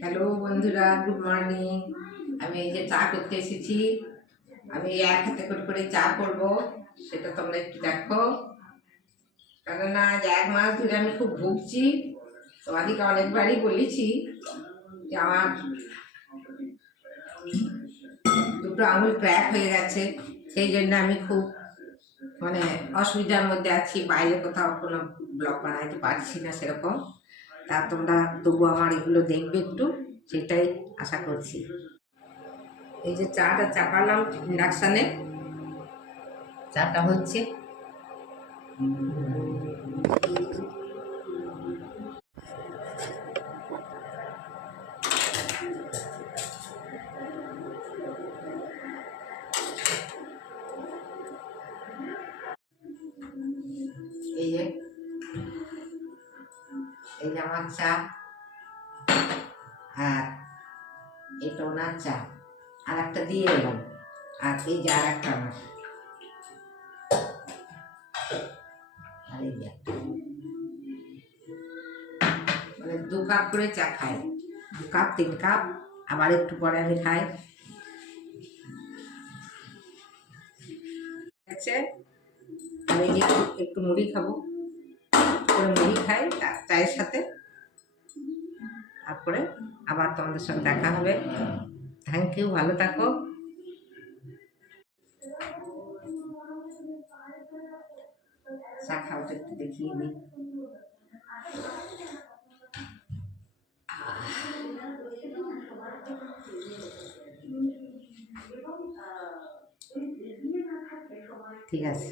Hello বন্ধুরা, good morning. আমি এই যে চা করতে এসেছি। আমি এক হাতে করে চা করব, সেটা তোমরা একটু দেখো। কেননা আজ 1 মাস ধরে আমি খুব ভুগছি। তোমাদেরকে অনেকবারই বলেছি যে আমার দুটো আঙুল ক্র্যাক হয়ে গেছে। সেই জন্য আমি খুব অসুবিধার মধ্যে আছি। বাইরে কোথাও কোনো ব্লগ বানাতে পারছি না সেরকম। তা তোমরা তবু আমার এগুলো দেখবে একটু, সেটাই আশা করছি। এই যে চাটা চাপালাম ইন্ডাকশানে, চাটা হচ্ছে। এই যে আমার চা, আর এটা ওনার চা, আর একটা দিয়ে এলাম, আর এই যে আর একটা আমার, আর এই যে মানে 2 কাপ করে চা খাই। 2 কাপ 3 কাপ, আবার একটু পরে আমি খাই। আছে, আমি যে একটু মুড়ি খাবো, করে মুড়ি খাই চায়ের সাথে। তারপরে আবার তোমাদের সঙ্গে দেখা হবে। থ্যাংক ইউ, ভালো থাকো। চা খাওয়াটা একটু দেখিয়ে দিই। ঠিক আছে।